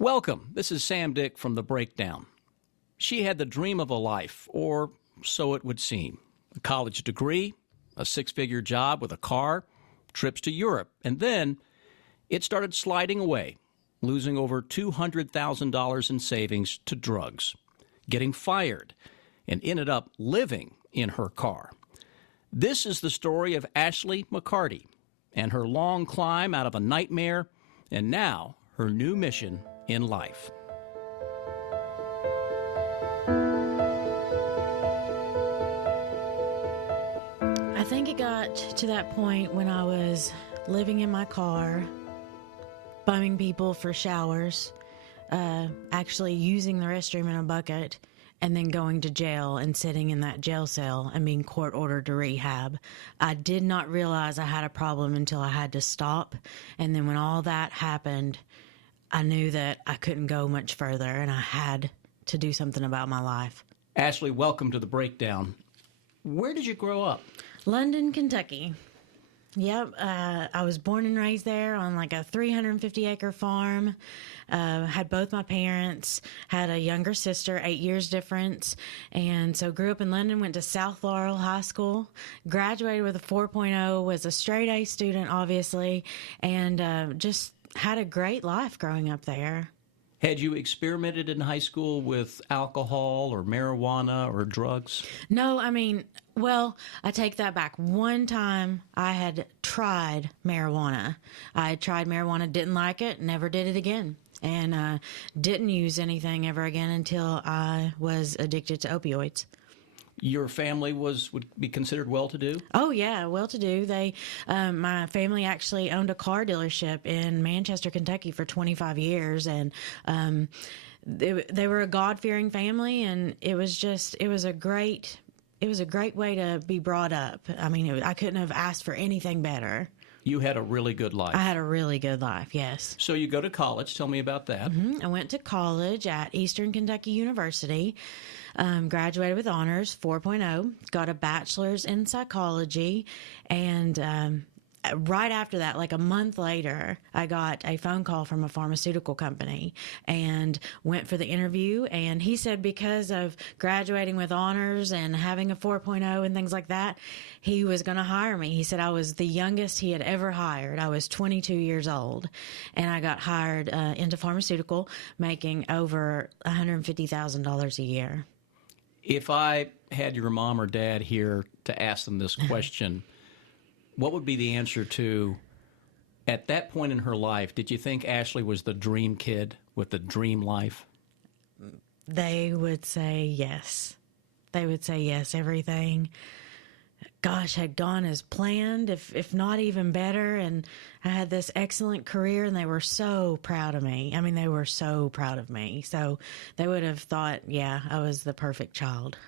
Welcome. This is Sam Dick from The Breakdown. She had the dream of a life, or so it would seem. A college degree, a six-figure job with a car, trips to Europe, and then it started sliding away, losing over $200,000 in savings to drugs, getting fired, and ended up living in her car. This is the story of Ashley McCarty and her long climb out of a nightmare, and now her new mission in life. I think it got to that point when I was living in my car, bumming people for showers, actually using the restroom in a bucket, and then going to jail and sitting in that jail cell and being court ordered to rehab. I did not realize I had a problem until I had to stop. And then when all that happened, I knew that I couldn't go much further and I had to do something about my life. Ashley, welcome to The Breakdown. Where did you grow up? London, Kentucky. Yep, I was born and raised there on like a 350-acre farm. Had both my parents, had a younger sister, 8 years difference, and so grew up in London, went to South Laurel High School, graduated with a 4.0, was a straight A student, obviously, and just had a great life growing up there. Had you experimented in high school with alcohol or marijuana or drugs? No, well, I take that back. One time I had tried marijuana. I had tried marijuana, didn't like it, never did it again. And didn't use anything ever again until I was addicted to opioids. Your family would be considered well-to-do? Oh, yeah, well-to-do. My family actually owned a car dealership in Manchester, Kentucky for 25 years, and they were a God-fearing family, and it was a great way to be brought up. I couldn't have asked for anything better. You had a really good life. I had a really good life, yes. So you go to college. Tell me about that. I went to college at Eastern Kentucky University, graduated with honors, 4.0, got a bachelor's in psychology, and right after that, like a month later, I got a phone call from a pharmaceutical company and went for the interview. And he said because of graduating with honors and having a 4.0 and things like that, he was going to hire me. He said I was the youngest he had ever hired. I was 22 years old, and I got hired into pharmaceutical, making over $150,000 a year. If I had your mom or dad here to ask them this question, what would be the answer to, at that point in her life, did you think Ashley was the dream kid with the dream life? They would say yes. They would say yes. Everything, gosh, had gone as planned, if not even better. And I had this excellent career, and they were so proud of me. They were so proud of me. So they would have thought, yeah, I was the perfect child.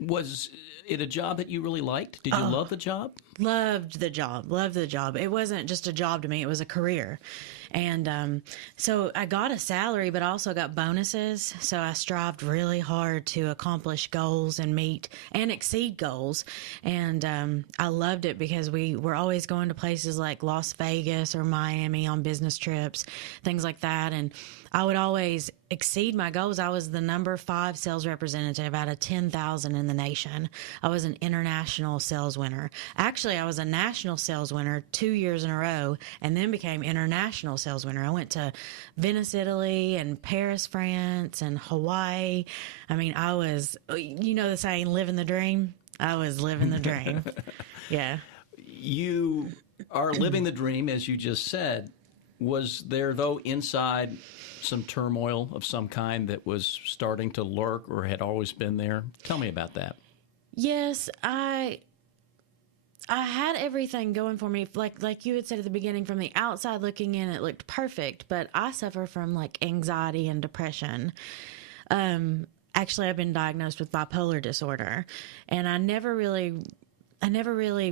Was it a job that you really liked? Did you love the job? Loved the job. It wasn't just a job to me. It was a career. And so I got a salary, but I also got bonuses. So I strived really hard to accomplish goals and meet and exceed goals. And I loved it because we were always going to places like Las Vegas or Miami on business trips, things like that. And I would always exceed my goals. I was the number 5 sales representative out of 10,000 in the nation. I was an international sales winner. Actually, I was a national sales winner 2 years in a row, and then became international sales winner. I went to Venice, Italy, and Paris, France, and Hawaii. I was, the saying, living the dream? I was living the dream. Yeah. You are living the dream, as you just said. Was there, though, inside some turmoil of some kind that was starting to lurk or had always been there? Tell me about that. Yes, I had everything going for me. Like you had said at the beginning, from the outside looking in, it looked perfect, but I suffer from anxiety and depression. Actually, I've been diagnosed with bipolar disorder, and I never really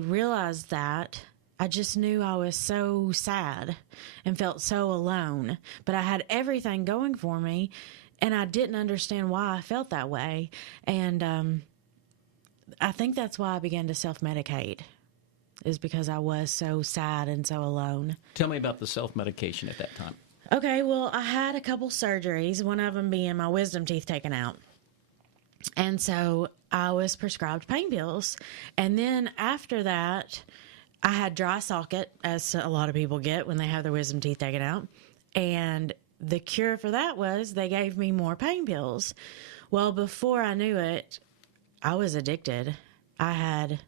realized that. I just knew I was so sad and felt so alone, but I had everything going for me, and I didn't understand why I felt that way. And I think that's why I began to self-medicate, is because I was so sad and so alone. Tell me about the self-medication at that time. Okay, well, I had a couple surgeries, one of them being my wisdom teeth taken out. And so I was prescribed pain pills. And then after that, I had dry socket, as a lot of people get when they have their wisdom teeth taken out. And the cure for that was they gave me more pain pills. Well, before I knew it, I was addicted. I had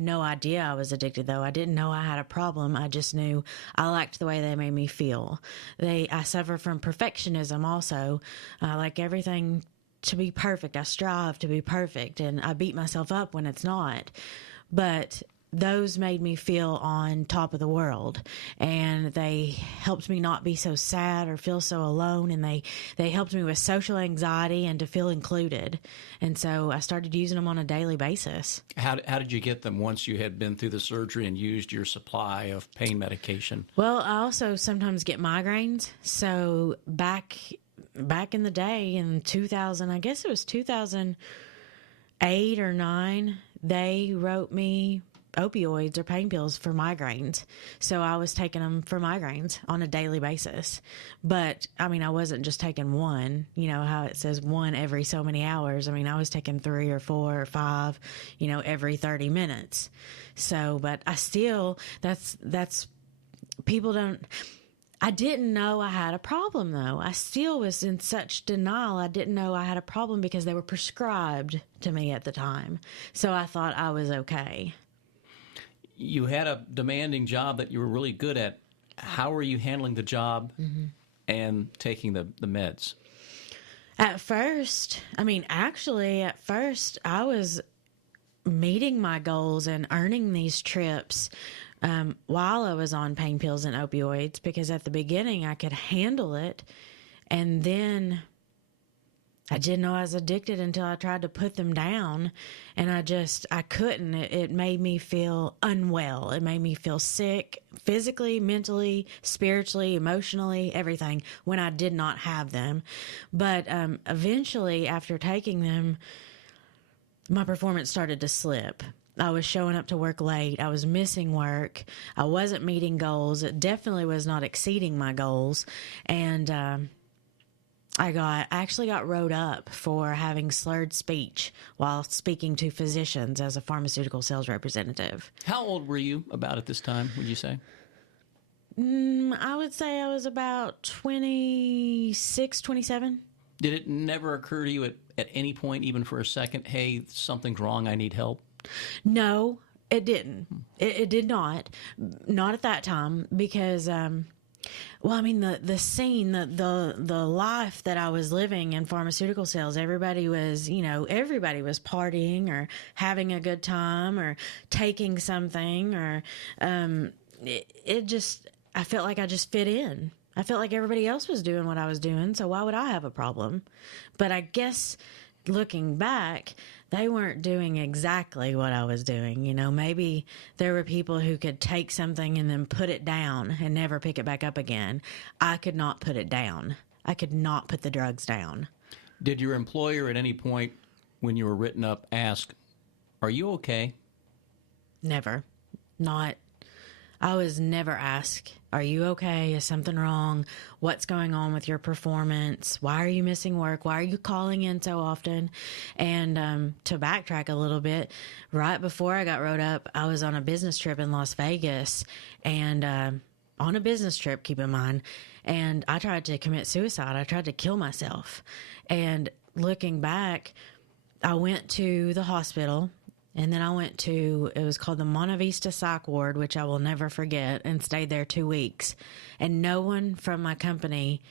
no idea I was addicted, though. I didn't know I had a problem. I just knew I liked the way they made me feel. I suffer from perfectionism also. I like everything to be perfect. I strive to be perfect, and I beat myself up when it's not. But those made me feel on top of the world, and they helped me not be so sad or feel so alone, and they helped me with social anxiety and to feel included. And so I started using them on a daily basis. How did you get them once you had been through the surgery and used your supply of pain medication? Well, I also sometimes get migraines. So back in the day in 2000, I guess it was 2008 or 9, they wrote me opioids or pain pills for migraines. So I was taking them for migraines on a daily basis. But I mean, I wasn't just taking one, you know, how it says one every so many hours. I mean, I was taking 3 or 4 or 5, you know, every 30 minutes. So, but I still, that's people don't, I didn't know I had a problem, though. I still was in such denial. I didn't know I had a problem because they were prescribed to me at the time. So I thought I was okay. You had a demanding job that you were really good at. How were you handling the job and taking the meds? At first, at first, I was meeting my goals and earning these trips while I was on pain pills and opioids, because at the beginning I could handle it, and then I didn't know I was addicted until I tried to put them down, and I couldn't. It made me feel unwell. It made me feel sick physically, mentally, spiritually, emotionally, everything when I did not have them. But eventually, after taking them, my performance started to slip. I was showing up to work late. I was missing work. I wasn't meeting goals. It definitely was not exceeding my goals. And I actually got wrote up for having slurred speech while speaking to physicians as a pharmaceutical sales representative. How old were you about at this time, would you say? I would say I was about 26, 27. Did it never occur to you at any point, even for a second, hey, something's wrong, I need help? No, it didn't. It did not. Not at that time, because the scene, the life that I was living in pharmaceutical sales, everybody was partying or having a good time or taking something, or I felt like I just fit in. I felt like everybody else was doing what I was doing, so why would I have a problem? But I guess looking back, they weren't doing exactly what I was doing. You know, maybe there were people who could take something and then put it down and never pick it back up again. I could not put it down. I could not put the drugs down. Did your employer at any point when you were written up ask, are you okay? Never. Not. I was never asked, are you okay? Is something wrong? What's going on with your performance? Why are you missing work? Why are you calling in so often? And to backtrack a little bit, right before I got wrote up, I was on a business trip in Las Vegas, and on a business trip, keep in mind, and I tried to commit suicide. I tried to kill myself. And looking back, I went to the hospital. And then I went to, it was called the Monte Vista Psych Ward, which I will never forget, and stayed there 2 weeks. And no one from my company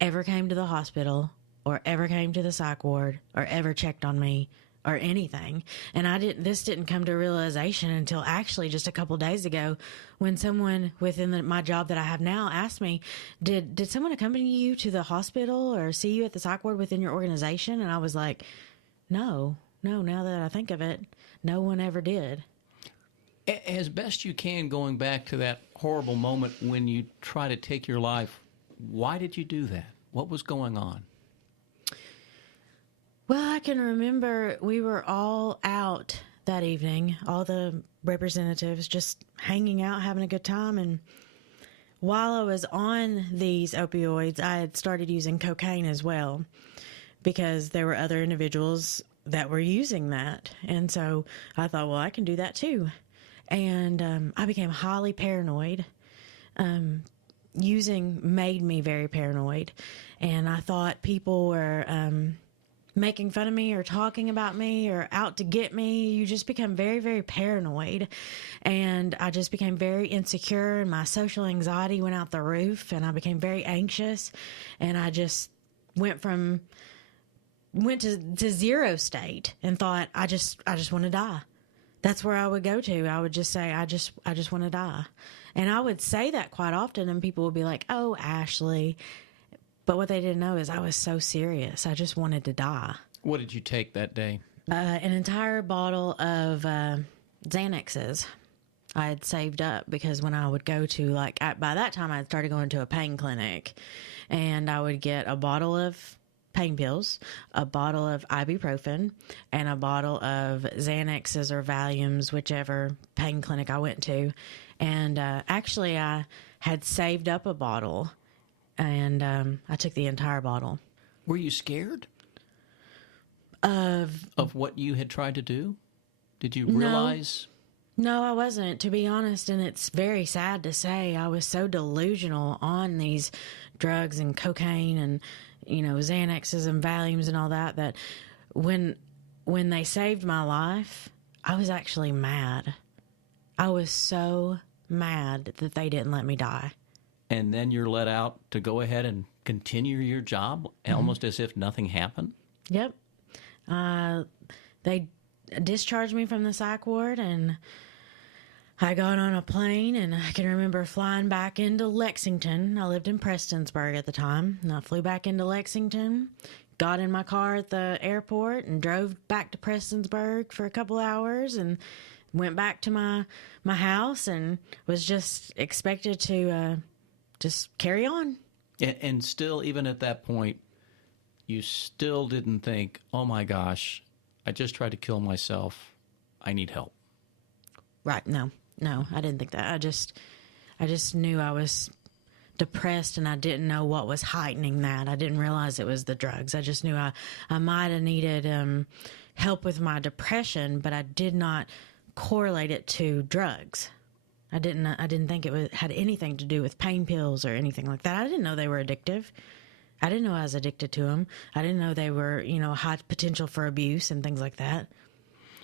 ever came to the hospital or ever came to the psych ward or ever checked on me or anything. And this didn't come to realization until actually just a couple days ago, when someone within my job that I have now asked me, did someone accompany you to the hospital or see you at the psych ward within your organization? And I was like, no, now that I think of it, no one ever did. As best you can, going back to that horrible moment when you try to take your life, why did you do that? What was going on? Well, I can remember we were all out that evening, all the representatives just hanging out, having a good time, and while I was on these opioids, I had started using cocaine as well because there were other individuals that were using that. And so I thought, well, I can do that too. And I became highly paranoid. Using made me very paranoid. And I thought people were making fun of me or talking about me or out to get me. You just become very, very paranoid. And I just became very insecure, and my social anxiety went out the roof, and I became very anxious. And I just went to zero state and thought, I just want to die. That's where I would go to. I would just say, I just want to die. And I would say that quite often, and people would be like, oh, Ashley. But what they didn't know is I was so serious. I just wanted to die. What did you take that day? An entire bottle of Xanaxes I had saved up, because when I would go to, by that time I had started going to a pain clinic, and I would get a bottle of pain pills, a bottle of ibuprofen, and a bottle of Xanaxes or Valiums, whichever pain clinic I went to. And actually I had saved up a bottle, and I took the entire bottle. Were you scared of what you had tried to do? Did you realize? No, I wasn't, to be honest. And it's very sad to say, I was so delusional on these drugs and cocaine and, Xanaxes and Valiums and all that, that when they saved my life, I was actually mad. I was so mad that they didn't let me die. And then you're let out to go ahead and continue your job, almost as if nothing happened? Yep. They discharged me from the psych ward, and I got on a plane, and I can remember flying back into Lexington. I lived in Prestonsburg at the time, and I flew back into Lexington, got in my car at the airport, and drove back to Prestonsburg for a couple hours, and went back to my house, and was just expected to just carry on. And still, even at that point, you still didn't think, oh my gosh, I just tried to kill myself. I need help. Right. No, I didn't think that. I just knew I was depressed, and I didn't know what was heightening that. I didn't realize it was the drugs. I just knew I might have needed help with my depression, but I did not correlate it to drugs. I didn't think it had anything to do with pain pills or anything like that. I didn't know they were addictive. I didn't know I was addicted to them. I didn't know they were, high potential for abuse and things like that.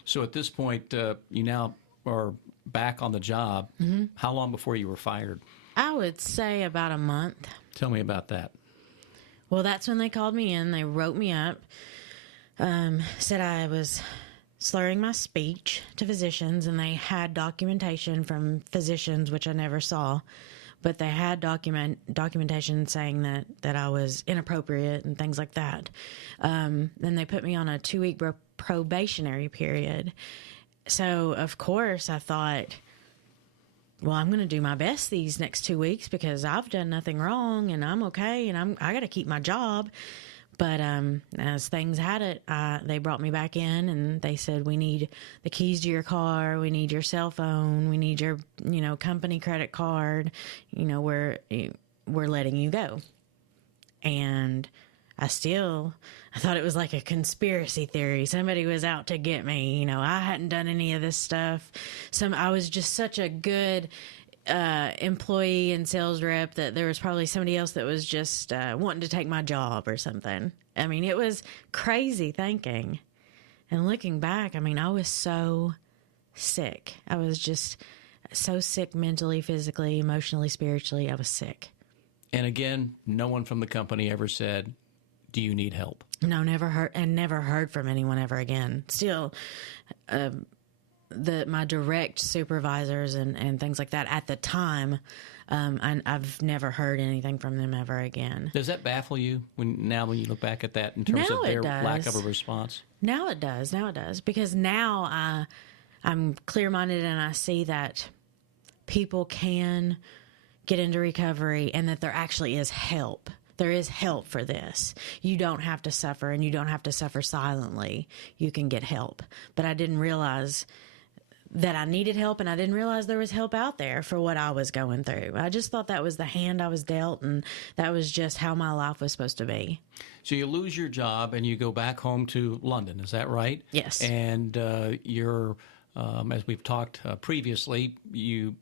So at this point, you now are back on the job. Mm-hmm. How long before you were fired? I would say about a month. Tell me about that. Well, that's when they called me in. They wrote me up, said I was slurring my speech to physicians, and they had documentation from physicians, which I never saw, but they had documentation saying that I was inappropriate and things like that. Then they put me on a 2-week probationary period. So, of course, I thought, well, I'm going to do my best these next 2 weeks because I've done nothing wrong and I'm okay, and I got to keep my job. But as things had it, they brought me back in, and they said, we need the keys to your car, we need your cell phone, we need your, company credit card, we're letting you go. And I thought it was like a conspiracy theory. Somebody was out to get me. I hadn't done any of this stuff. I was just such a good employee and sales rep that there was probably somebody else that was just wanting to take my job or something. I mean, it was crazy thinking. And looking back, I was so sick. I was just so sick mentally, physically, emotionally, spiritually. I was sick. And again, no one from the company ever said, do you need help? No, never heard from anyone ever again. Still, my direct supervisors and things like that at the time, I've never heard anything from them ever again. Does that baffle you when you look back at that in terms of their lack of a response? Now it does, because now I'm clear-minded, and I see that people can get into recovery and that there actually is help. There is help for this. You don't have to suffer, and you don't have to suffer silently. You can get help. But I didn't realize that I needed help, and I didn't realize there was help out there for what I was going through. I just thought that was the hand I was dealt, and that was just how my life was supposed to be. So you lose your job and you go back home to London, is that right? Yes. And you're, as we've talked previously, you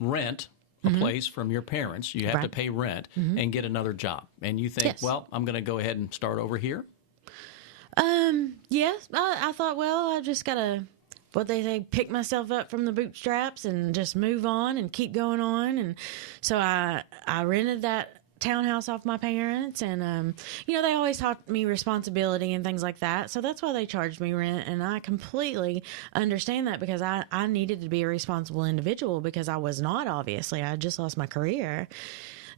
rent a place from your parents. You have to pay rent and get another job. And you think, Yes. well, I'm going to go ahead and start over here? Yes. I thought, well, I just got to, what they say, pick myself up from the bootstraps and just move on and keep going on. And so I rented that townhouse off my parents, and they always taught me responsibility and things like that, so that's why they charged me rent. And I completely understand that, because I needed to be a responsible individual, because I was not. Obviously, I just lost my career,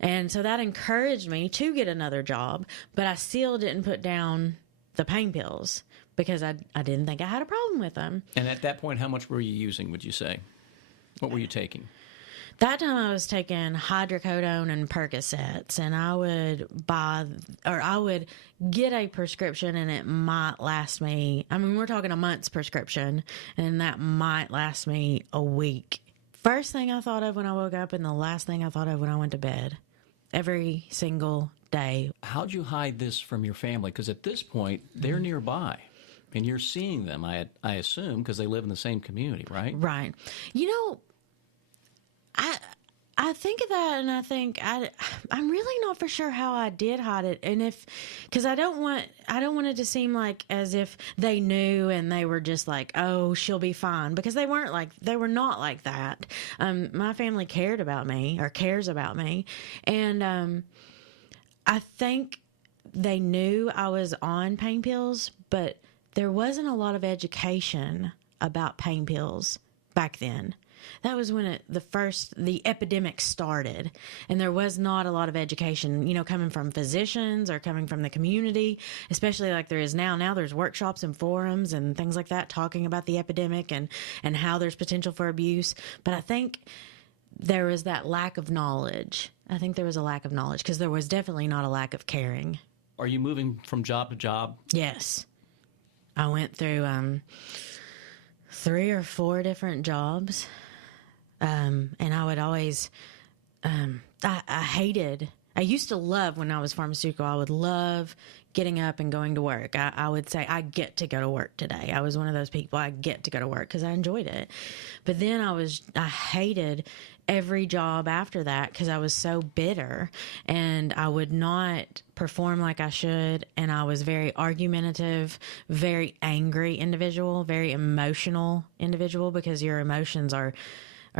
and so that encouraged me to get another job. But I still didn't put down the pain pills, because I didn't think I had a problem with them. And at that point, how much were you using, would you say? What were you taking? That time I was taking hydrocodone and Percocets, and I would get a prescription, and it might last me, we're talking a month's prescription, and that might last me a week. First thing I thought of when I woke up, and the last thing I thought of when I went to bed. Every single day. How'd you hide this from your family? Because at this point, they're nearby, and you're seeing them, I assume, because they live in the same community, right? Right. I think of that, and I think I'm really not for sure how I did hide it, and because I don't want it to seem like as if they knew and they were just like, oh, she'll be fine, because they were not like that. My family cares about me, and I think they knew I was on pain pills, but there wasn't a lot of education about pain pills back then. That was when the epidemic started, and there was not a lot of education, coming from physicians or coming from the community, especially like there is now. Now there's workshops and forums and things like that talking about the epidemic and how there's potential for abuse. But I think there was that lack of knowledge. I think there was a lack of knowledge, because there was definitely not a lack of caring. Are you moving from job to job? Yes. I went through 3 or 4 different jobs. And I would always, I used to love, when I was pharmaceutical, I would love getting up and going to work. I would say, I get to go to work today. I was one of those people, I get to go to work, because I enjoyed it. But then I hated every job after that, because I was so bitter, and I would not perform like I should. And I was very argumentative, very angry individual, very emotional individual, because your emotions are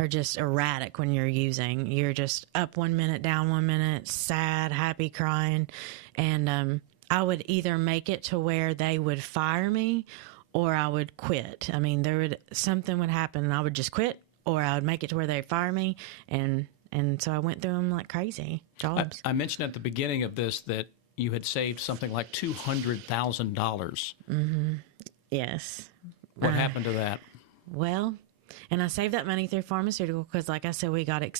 just erratic when you're using. You're just up 1 minute, down 1 minute, sad, happy, crying. And I would either make it to where they would fire me, or I would quit. Something would happen and I would just quit, or I would make it to where they'd fire me. And so I went through them like crazy jobs. I mentioned at the beginning of this that you had saved something like $200,000. Mm-hmm. Yes. What happened to that? Well, and I saved that money through pharmaceutical, because, like I said, we got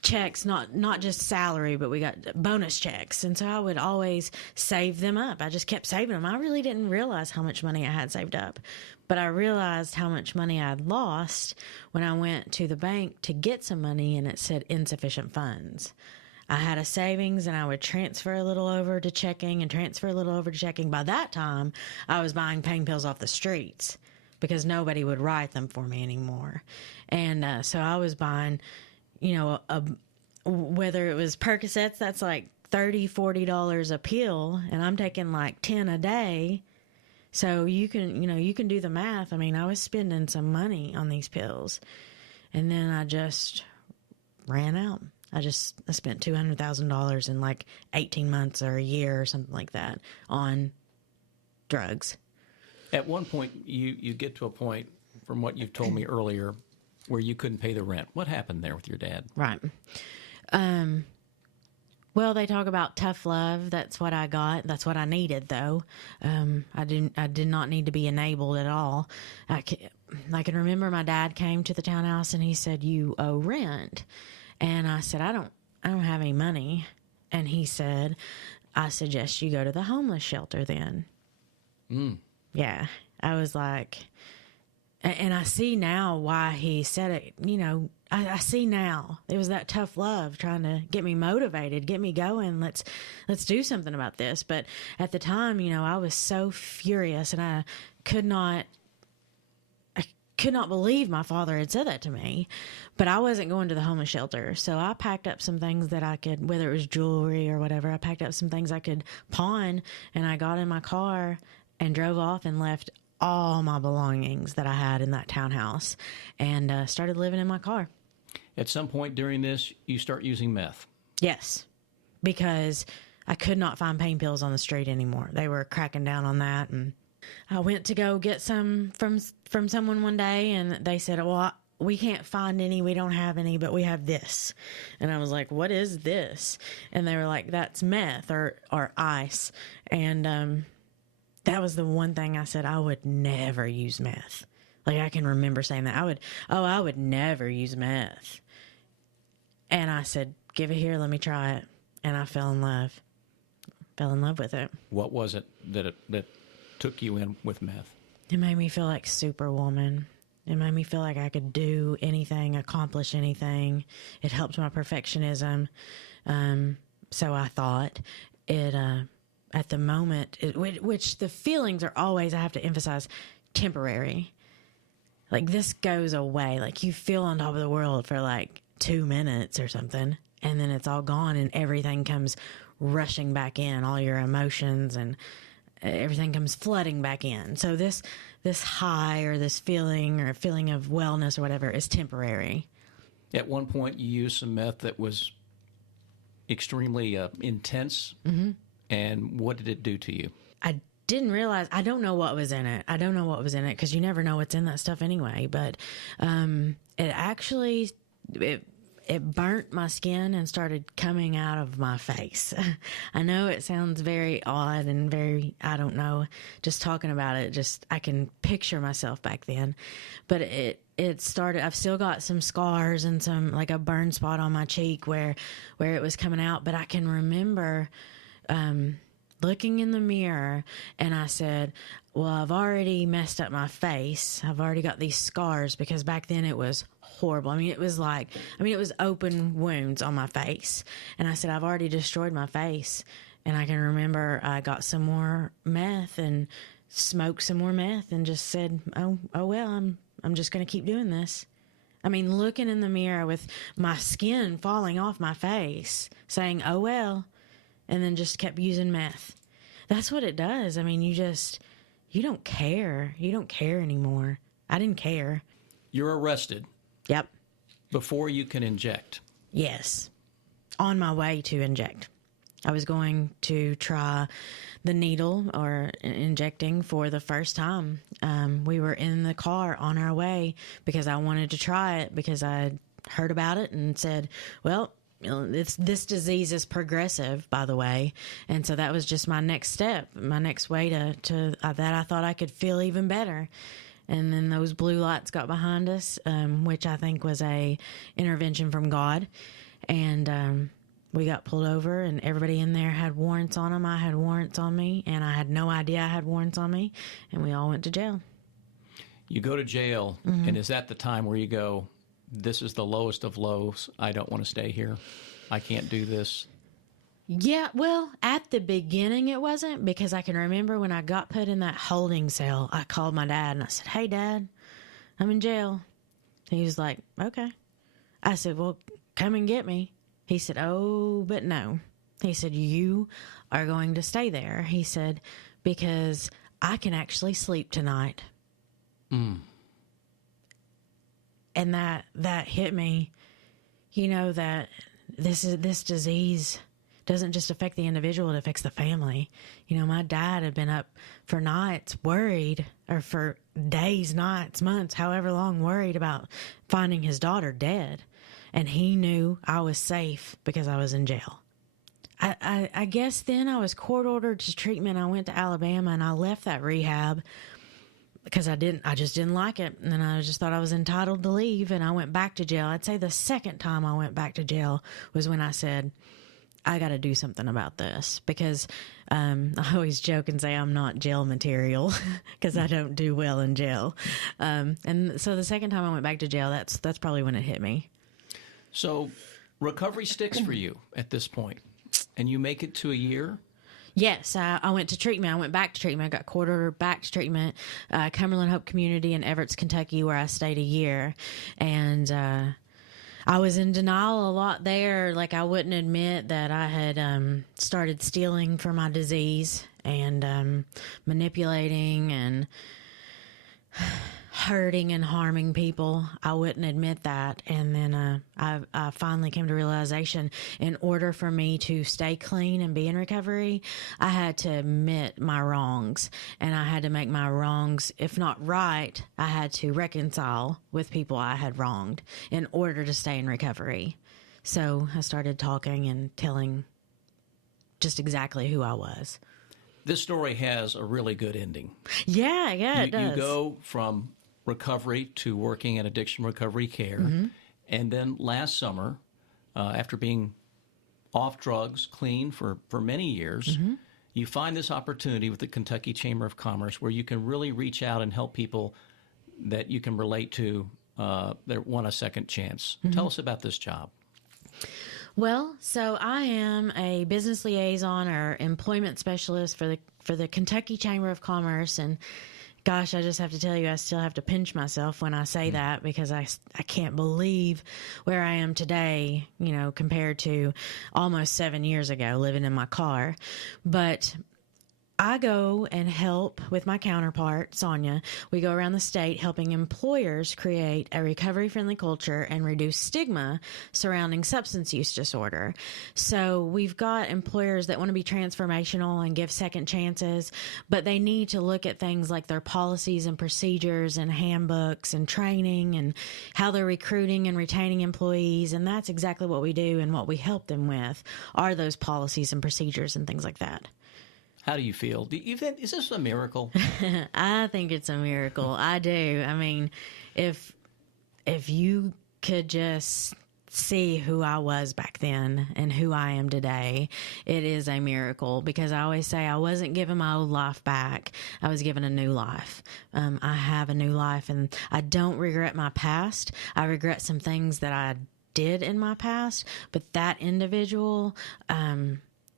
checks, not just salary, but we got bonus checks. And so I would always save them up. I just kept saving them. I really didn't realize how much money I had saved up, but I realized how much money I had lost when I went to the bank to get some money, and it said insufficient funds. I had a savings, and I would transfer a little over to checking and transfer a little over to checking. By that time, I was buying pain pills off the streets, because nobody would write them for me anymore. And so I was buying, whether it was Percocets, that's like $30, $40 a pill, and I'm taking like 10 a day. So you can do the math. I was spending some money on these pills, and then I just ran out. I spent $200,000 in like 18 months or a year or something like that on drugs. At one point, you get to a point, from what you've told me earlier, where you couldn't pay the rent. What happened there with your dad? Right. Well, they talk about tough love. That's what I got. That's what I needed, though. I did not need to be enabled at all. I can remember my dad came to the townhouse, and he said, "You owe rent." And I said, I don't have any money. And he said, "I suggest you go to the homeless shelter then." Mm. Yeah. I was like, and I see now why he said it. You know, I see now it was that tough love trying to get me motivated, get me going. Let's do something about this. But at the time, you know, I was so furious, and I could not believe my father had said that to me. But I wasn't going to the homeless shelter, so I packed up some things that I could, whether it was jewelry or whatever. I packed up some things I could pawn, and I got in my car and drove off and left all my belongings that I had in that townhouse, and started living in my car. At some point during this, you start using meth. Yes, because I could not find pain pills on the street anymore. They were cracking down on that, and I went to go get some from someone one day, and they said, well, we can't find any. We don't have any, but we have this. And I was like, what is this? And they were like, that's meth or ice. And that was the one thing I said, I would never use meth. Like, I can remember saying that. I would never use meth. And I said, give it here, let me try it. And I fell in love with it. What was it that took you in with meth? It made me feel like Superwoman. It made me feel like I could do anything, accomplish anything. It helped my perfectionism. So I thought it, at the moment, which the feelings are always, I have to emphasize, temporary. Like, this goes away. Like, you feel on top of the world for like 2 minutes or something, and then it's all gone, and everything comes rushing back in. All your emotions and everything comes flooding back in. So this high or this feeling or feeling of wellness or whatever is temporary. At one point, you used some meth that was extremely intense. Mm-hmm. And what did it do to you? I didn't realize. I don't know what was in it. Because you never know what's in that stuff anyway. But it actually it burnt my skin and started coming out of my face. I know it sounds very odd and very, I don't know, just talking about it, just I can picture myself back then. But it started, I've still got some scars and some, like a burn spot on my cheek where it was coming out. But I can remember looking in the mirror, and I said, well, I've already messed up my face. I've already got these scars, because back then it was horrible. It was open wounds on my face. And I said, I've already destroyed my face. And I can remember I got some more meth and smoked some more meth and just said, oh well, I'm just going to keep doing this. Looking in the mirror with my skin falling off my face, saying, oh well, and then just kept using meth. That's what it does. You don't care. You don't care anymore. I didn't care. You're arrested. Yep. Before you can inject. Yes. On my way to inject. I was going to try the needle or injecting for the first time. We were in the car on our way because I wanted to try it, because I heard about it and said, well, this disease is progressive, by the way. And so that was just my next step, my next way to that I thought I could feel even better. And then those blue lights got behind us, which I think was a intervention from God. And we got pulled over, and everybody in there had warrants on them. I had warrants on me, and I had no idea I had warrants on me. And we all went to jail. You go to jail, mm-hmm. And is that the time where you go, this is the lowest of lows, I don't want to stay here, I can't do this? Yeah, well, at the beginning it wasn't, because I can remember when I got put in that holding cell, I called my dad and I said, hey, Dad, I'm in jail. He was like, okay. I said, well, come and get me. He said, oh, but no. He said, you are going to stay there. He said, because I can actually sleep tonight. Mm. And that hit me, that this disease doesn't just affect the individual, it affects the family. My dad had been up for nights worried, or for days, nights, months, however long, worried about finding his daughter dead. And he knew I was safe because I was in jail. I guess then I was court ordered to treatment. I went to Alabama, and I left that rehab because I just didn't like it. And then I just thought I was entitled to leave, and I went back to jail. I'd say the second time I went back to jail was when I said, I got to do something about this, because I always joke and say I'm not jail material because I don't do well in jail. And so the second time I went back to jail, that's probably when it hit me. So recovery sticks for you at this point, and you make it to a year? Yes, I went to treatment. I went back to treatment. I got court-ordered back to treatment, Cumberland Hope Community in Everett, Kentucky, where I stayed a year. And I was in denial a lot there. Like, I wouldn't admit that I had started stealing for my disease and manipulating and hurting and harming people. I wouldn't admit that. And then I finally came to realization, in order for me to stay clean and be in recovery, I had to admit my wrongs, and I had to make my wrongs, if not right, I had to reconcile with people I had wronged in order to stay in recovery. So I started talking and telling just exactly who I was. This story has a really good ending. Yeah, it does. You go from recovery to working at addiction recovery care. And then last summer, after being off drugs, clean for many years, you find this opportunity with the Kentucky Chamber of Commerce where you can really reach out and help people that you can relate to that want a second chance. Tell us about this job. Well, so I am a business liaison or employment specialist for the Kentucky Chamber of Commerce, and gosh, I just have to tell you, I still have to pinch myself when I say that, because I can't believe where I am today, compared to almost 7 years ago living in my car. But I go and help with my counterpart, Sonia. We go around the state helping employers create a recovery-friendly culture and reduce stigma surrounding substance use disorder. So we've got employers that want to be transformational and give second chances, but they need to look at things like their policies and procedures and handbooks and training and how they're recruiting and retaining employees. And that's exactly what we do, and what we help them with are those policies and procedures and things like that. How do you feel? Is this a miracle? I think it's a miracle. I do. I mean, if you could just see who I was back then and who I am today, it is a miracle, because I always say I wasn't given my old life back. I was given a new life. I have a new life, and I don't regret my past. I regret some things that I did in my past, but that individual,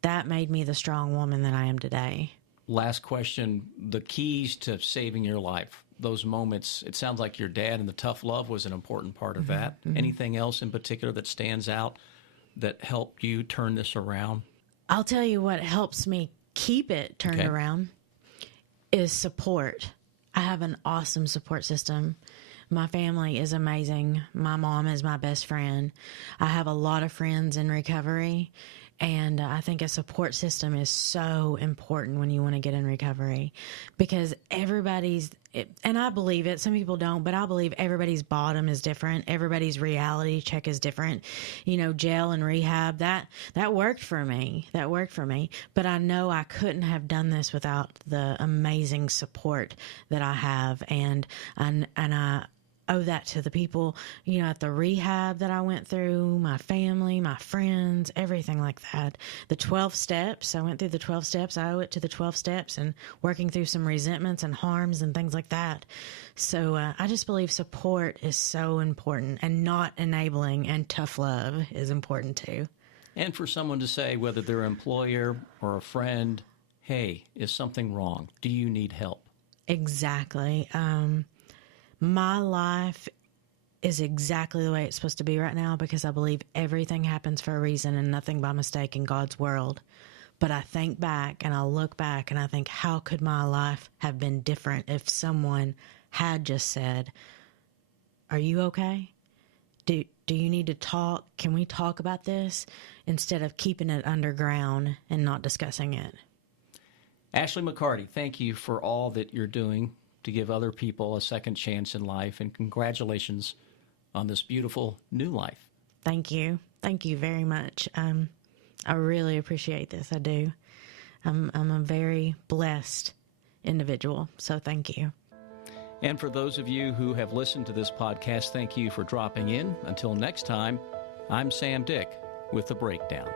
that made me the strong woman that I am today. Last question, the keys to saving your life, those moments, it sounds like your dad and the tough love was an important part of that. Anything else in particular that stands out that helped you turn this around? I'll tell you what helps me keep it turned around is support. I have an awesome support system. My family is amazing. My mom is my best friend. I have a lot of friends in recovery. And I think a support system is so important when you want to get in recovery, because and I believe it, some people don't, but I believe everybody's bottom is different. Everybody's reality check is different. Jail and rehab, that worked for me. That worked for me. But I know I couldn't have done this without the amazing support that I have. And I owe that to the people, at the rehab that I went through, my family, my friends, everything like that. The 12 steps, I went through the 12 steps. I owe it to the 12 steps and working through some resentments and harms and things like that. So I just believe support is so important, and not enabling and tough love is important too. And for someone to say, whether they're an employer or a friend, hey, is something wrong? Do you need help? Exactly. My life is exactly the way it's supposed to be right now, because I believe everything happens for a reason and nothing by mistake in God's world. But I think back and I look back and I think, how could my life have been different if someone had just said, "Are you okay? Do you need to talk? Can we talk about this?" instead of keeping it underground and not discussing it. Ashley McCarty, thank you for all that you're doing to give other people a second chance in life, and congratulations on this beautiful new life. Thank you. Thank you very much. I really appreciate this. I do. I'm a very blessed individual, so thank you. And for those of you who have listened to this podcast, thank you for dropping in. Until next time, I'm Sam Dick with The Breakdown.